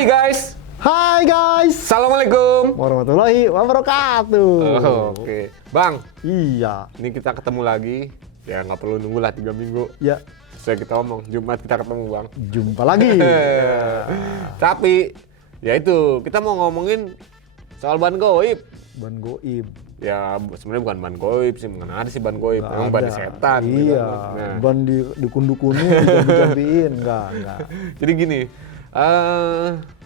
Hai guys. Hai guys. Assalamualaikum Warahmatullahi wabarakatuh. Oke. Bang, Iya. ini kita ketemu lagi. Ya nggak perlu nunggu lah 3 minggu. Ya, Saya kita ngomong, Jumat kita ketemu Bang. jumpa lagi. Tapi, ya itu, kita mau ngomongin soal ban goib. Ban goib. Ya sebenarnya bukan ban goib sih, mana ada sih ban goib, Nggak memang ban ada. setan. Iya. gitu. Nah, Ban dikun-dukunin, dijambi-jambiin. Enggak. jadi gini,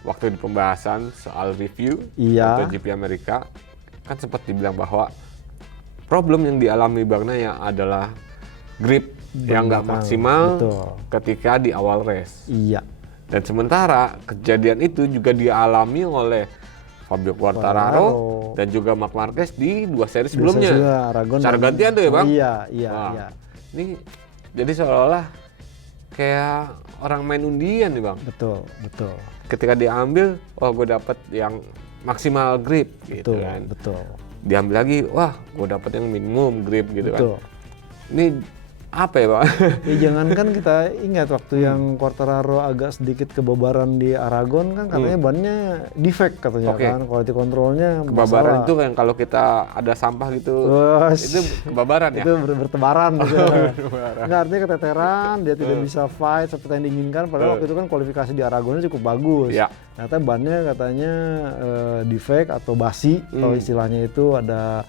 waktu di pembahasan soal review Iya. MotoGP Amerika, kan sempat dibilang bahwa problem yang dialami Bagnaia adalah grip yang nggak belakang. maksimal Betul. ketika di awal race. Iya. Dan sementara kejadian itu juga dialami oleh Fabio Quartararo dan juga Marc Marquez di 2 seri sebelumnya. Biasa Aragon Secara dan- gantian tuh ya Bang? Iya. Wah, ini jadi seolah-olah kayak orang main undian nih Bang. Betul. Ketika diambil, oh gue dapet yang maksimal grip gitu Betul. kan. Betul. Diambil lagi, wah gue dapet yang minimum grip gitu Betul. kan. Ini apa ya Bang? Ya jangankan kita ingat waktu yang Quartararo agak sedikit kebobaran di Aragon kan katanya bannya defect katanya Oke. kan, quality controlnya Kebabaran masalah. itu kan kalau kita ada sampah gitu, Wes, itu kebabaran ya? itu bertebaran gitu. bertebaran. Nggak, artinya keteteran, dia tidak bisa fight seperti yang diinginkan, padahal waktu itu kan kualifikasi di Aragonnya cukup bagus. Iya. Ternyata bannya katanya defect atau basi, atau istilahnya itu ada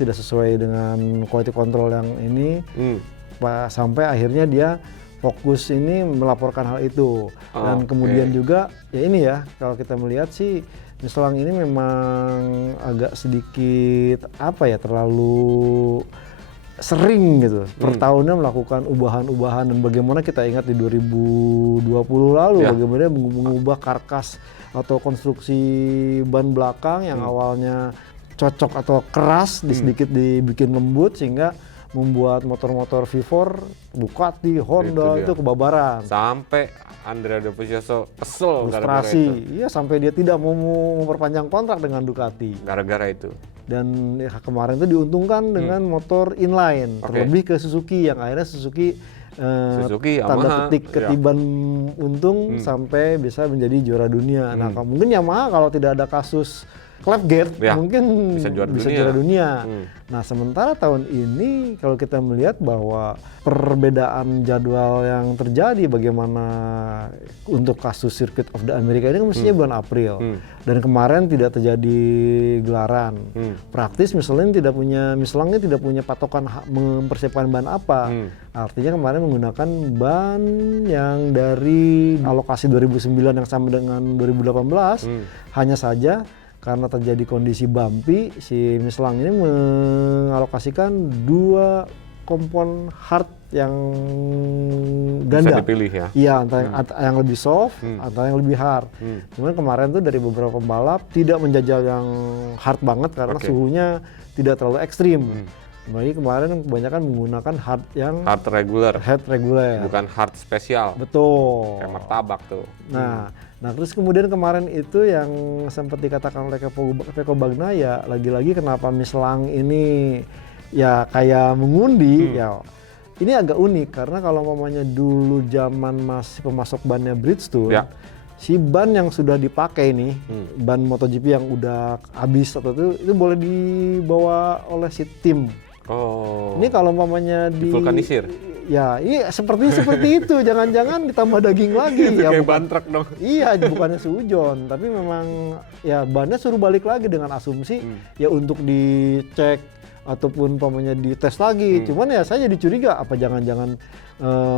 tidak sesuai dengan quality control yang ini. Sampai akhirnya dia fokus ini melaporkan hal itu. Dan kemudian juga ya ini ya, kalau kita melihat sih Michelin ini memang agak sedikit terlalu sering gitu per tahunnya melakukan ubahan-ubahan. Dan bagaimana kita ingat di 2020 lalu bagaimana dia mengubah karkas atau konstruksi ban belakang yang awalnya cocok atau keras sedikit dibikin lembut sehingga membuat motor-motor V4, Ducati, Honda itu kebabaran. Sampai Andrea Dovizioso kesel gara-gara Frustrasi. itu. Iya, sampai dia tidak mau memperpanjang kontrak dengan Ducati. Gara-gara itu. Dan kemarin itu diuntungkan dengan motor inline, terlebih ke Suzuki yang akhirnya Suzuki Suzuki, tanda Yamaha, petik ketiban untung sampai bisa menjadi juara dunia. Nah, mungkin Yamaha kalau tidak ada kasus Clapgate mungkin bisa bisa juara juara dunia. Nah, sementara tahun ini kalau kita melihat bahwa perbedaan jadwal yang terjadi bagaimana untuk kasus Circuit of the America ini kan mestinya bulan April. Dan kemarin tidak terjadi gelaran. Praktis Michelin tidak punya patokan mempersiapkan ban apa. Artinya kemarin menggunakan ban yang dari alokasi 2009 yang sama dengan 2018. Hanya saja karena terjadi kondisi bumpy, si Michelin ini mengalokasikan 2 kompon hard yang ganda. Bisa dipilih ya? Iya, antara yang lebih soft, antara yang lebih hard. Cuman kemarin tuh dari beberapa pembalap tidak menjajal yang hard banget karena suhunya tidak terlalu ekstrim. Bagi kemarin kebanyakan menggunakan hard yang Hard regular, reguler. bukan hard spesial. Betul. Kayak martabak tuh. Nah terus kemudian kemarin itu yang sempat dikatakan oleh Pecco Bagnaia, lagi-lagi kenapa Michelin ini ya kayak mengundi, ya ini agak unik karena kalau umpamanya dulu zaman masih pemasok bannya Bridgestone, si ban yang sudah dipakai nih, ban MotoGP yang udah habis atau itu boleh dibawa oleh si tim. Oh. Ini kalau umpamanya Vulkanisir. Ya, iya seperti itu. Jangan-jangan ditambah daging lagi. Itu Ya kayak bukan, ban truk dong. iya, bukannya seujon, tapi memang ya bannya suruh balik lagi dengan asumsi ya untuk dicek ataupun umpamanya dites lagi. Cuman ya saya jadi curiga apa jangan-jangan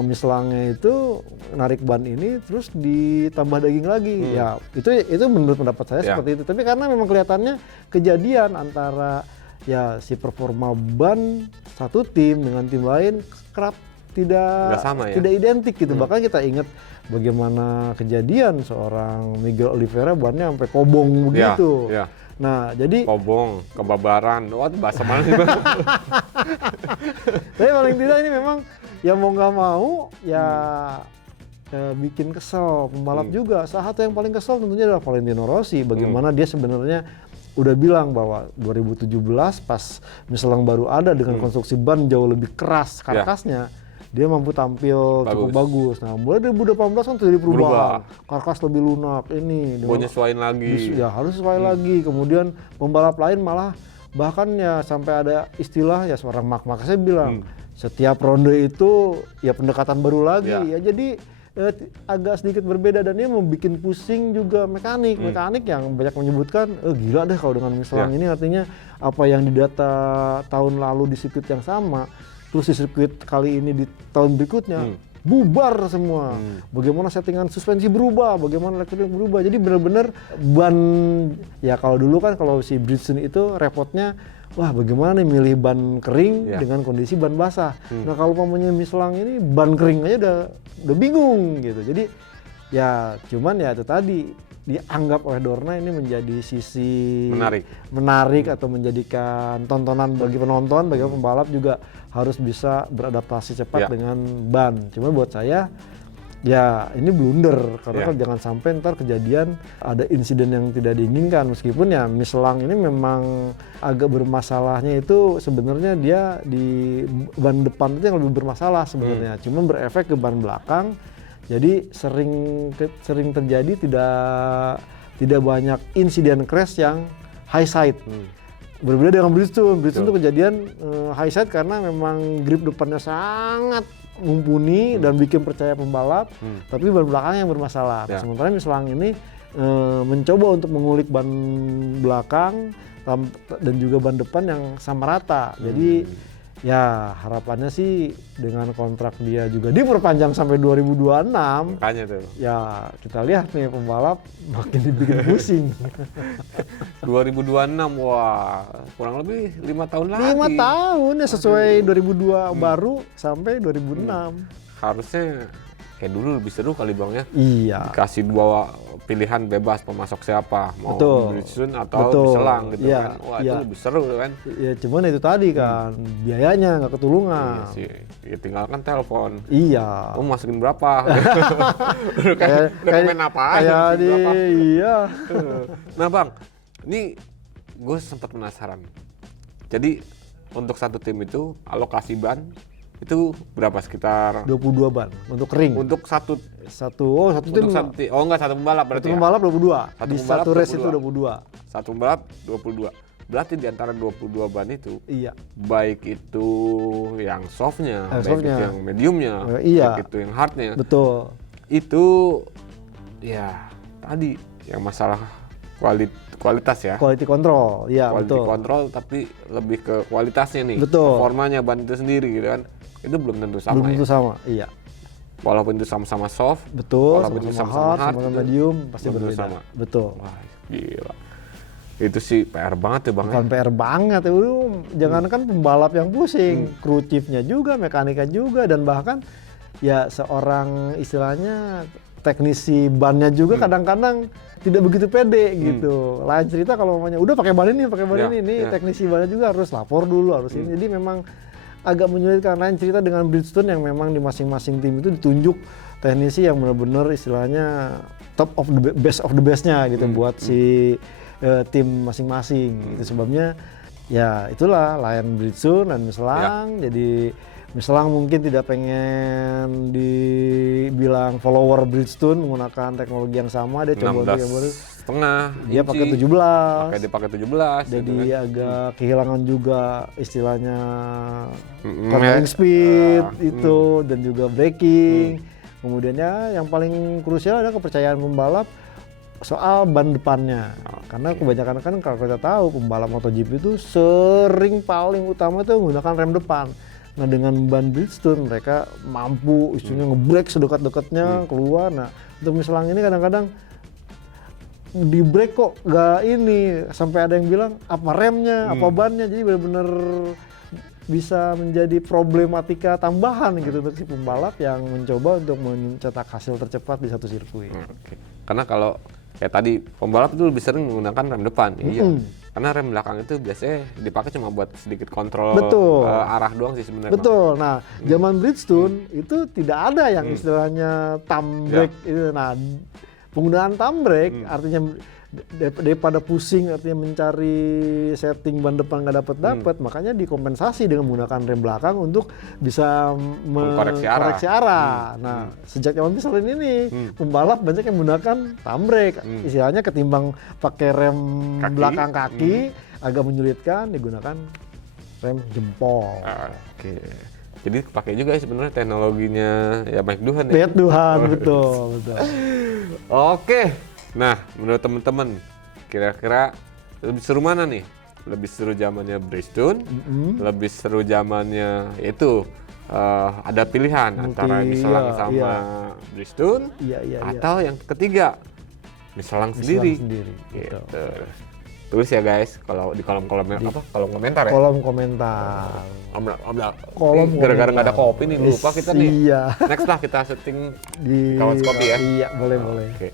Michelinnya itu narik ban ini terus ditambah daging lagi. Ya, itu menurut pendapat saya seperti itu. Tapi karena memang kelihatannya kejadian antara ya si performa ban satu tim dengan tim lain kerap tidak sama, ya? tidak identik gitu. Bahkan kita ingat bagaimana kejadian seorang Miguel Oliveira bannya sampai kobong begitu. Ya. Nah, jadi Kobong, kebabaran, bahasa mana sih Bang? tapi paling tidak ini memang ya mau nggak mau ya bikin kesel pembalap juga. Salah satu yang paling kesel tentunya adalah Valentino Rossi. Bagaimana dia sebenarnya udah bilang bahwa 2017 pas Michelin baru ada dengan konstruksi ban jauh lebih keras karkasnya, dia mampu tampil cukup bagus. Nah, mulai 2018 kan terjadi perubahan. Karkas lebih lunak ini. Mau nyesuaiin lagi. Ya harus sesuai lagi. Kemudian pembalap lain malah bahkan ya sampai ada istilah ya seorang Mark Marquez bilang setiap ronde itu ya pendekatan baru lagi. Ya jadi agak sedikit berbeda dan ini membuat pusing juga mekanik yang banyak menyebutkan gila deh kalau dengan Michelin ini artinya apa yang didata tahun lalu di sirkuit yang sama terus di sirkuit kali ini di tahun berikutnya bubar semua. Bagaimana settingan suspensi berubah, bagaimana elektronik berubah. Jadi benar-benar ban ya kalau dulu kan kalau si Bridgestone itu repotnya wah bagaimana nih milih ban kering dengan kondisi ban basah. Nah kalau umpamanya Michelin ini ban kering aja udah bingung gitu. Jadi ya cuman ya itu tadi dianggap oleh Dorna ini menjadi sisi menarik atau menjadikan tontonan bagi penonton, bagi pembalap juga harus bisa beradaptasi cepat dengan ban. Cuma buat saya ya ini blunder karena kan jangan sampai ntar kejadian ada insiden yang tidak diinginkan meskipun ya Michelin ini memang agak bermasalahnya itu sebenarnya dia di ban depan itu yang lebih bermasalah sebenarnya cuma berefek ke ban belakang jadi sering terjadi tidak banyak insiden crash yang high side. Berbeda dengan Bridgestone itu kejadian high side karena memang grip depannya sangat mumpuni dan bikin percaya pembalap, tapi ban belakang yang bermasalah. Sementara Michelin ini mencoba untuk mengulik ban belakang dan juga ban depan yang sama rata. Jadi ya harapannya sih dengan kontrak dia juga diperpanjang sampai 2026. Makanya tuh. Ya kita lihat nih pembalap makin dibikin pusing. 2026 wah kurang lebih 5 tahun lagi. 5 tahun ya sesuai 2002 baru sampai 2006. Harusnya kayak dulu lebih seru kali Bang ya. Iya. Dikasih 2 pilihan bebas pemasok siapa, mau Bridgestone atau Michelin gitu kan. Wah itu lebih seru kan. Ya cuman itu tadi kan biayanya nggak ketulungan. Iya sih. Ya tinggal kan telepon. Iya. Oh masukin berapa? Kayak main apa aja. Iya. Nah Bang, ini gue sempat penasaran. Jadi untuk satu tim itu alokasi ban itu berapa sekitar 22 ban untuk kering. Untuk satu tim. Enggak satu pembalap berarti. Satu pembalap 22. Satu di pembalap satu race 22. Itu 22. Satu pembalap 22. Berarti di antara 22 ban itu baik itu yang softnya, baik itu yang mediumnya, baik itu yang hardnya. Betul. Itu ya tadi yang masalah kualitas ya. Quality control, ya betul. Quality control tapi lebih ke kualitasnya nih. Betul. Performanya ban itu sendiri gitu kan. Itu belum tentu sama. Belum tentu sama, iya. Walaupun itu sama-sama soft, betul, walaupun itu sama-sama hard, sama medium pasti berbeda. Sama. Betul. Wah, gila. Itu sih PR banget tuh Bang. Bukan PR banget ya, jangankan pembalap yang pusing, kru chiefnya juga, mekanika juga, dan bahkan ya seorang istilahnya teknisi bannya juga kadang-kadang tidak begitu pede gitu. Lain cerita kalau namanya udah pakai ban ini, teknisi bannya juga harus lapor dulu, harus ini. Jadi memang agak menyulitkan. Lain cerita dengan Bridgestone yang memang di masing-masing tim itu ditunjuk teknisi yang benar-benar istilahnya top of the best of the bestnya gitu buat si tim masing-masing. Itu sebabnya ya itulah Lion Bridgestone dan Michelin. Jadi Michelin mungkin tidak pengen dibilang follower Bridgestone menggunakan teknologi yang sama, dia coba untuk yang baru. Dia pakai 17. Dia pakai 17. Jadi gitu kan. Agak kehilangan juga istilahnya cornering speed itu dan juga braking. Kemudiannya yang paling krusial adalah kepercayaan pembalap soal ban depannya. Karena kebanyakan kan kalau kita tahu pembalap MotoGP itu sering paling utama itu menggunakan rem depan. Nah dengan ban Bridgestone mereka mampu isunya nge-brake sedekat-dekatnya keluar. Nah untuk Michelin ini kadang-kadang di brake kok gak ini, sampai ada yang bilang apa remnya, apa bannya, jadi benar-benar bisa menjadi problematika tambahan gitu untuk si pembalap yang mencoba untuk mencetak hasil tercepat di satu sirkuit. Karena kalau kayak tadi pembalap itu lebih sering menggunakan rem depan, karena rem belakang itu biasanya dipakai cuma buat sedikit kontrol arah doang sih sebenarnya. Betul. Nah, zaman Bridgestone itu tidak ada yang istilahnya thumb brake itu. Nah, penggunaan thumb brake artinya daripada pusing artinya mencari setting ban depan nggak dapat, makanya dikompensasi dengan menggunakan rem belakang untuk bisa Mengkoreksi arah. Nah, sejak zaman Michelin ini pembalap banyak yang menggunakan thumb brake. Istilahnya ketimbang pakai rem belakang kaki agak menyulitkan, digunakan rem jempol. Oke. Jadi pakai juga ya sebenarnya teknologinya ya Mike Duhan ya. Lihat Tuhan, betul. Oke. Nah, menurut teman-teman kira-kira lebih seru mana nih? Lebih seru zamannya Bridgestone, lebih seru zamannya itu ada pilihan antara Michelin sama Bridgestone, atau yang ketiga Michelin sendiri. Gitu. Tulis ya guys kalau di kolom komentar ya. Kolom komentar. Gara-gara nggak ada kopi nih lupa kita nih. Iya. Next lah kita syuting Di Kawan Kopi ya. Iya, boleh. Oke.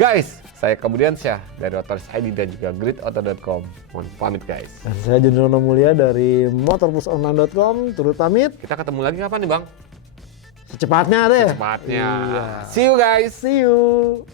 Guys, saya kemudian Syah dari Otoris ID dan juga gridauto.com. Mohon pamit guys. Dan saya Jundono Mulia dari motorplusonline.com turut pamit. Kita ketemu lagi kapan nih Bang? Secepatnya deh. Secepatnya. Iya. See you guys. See you.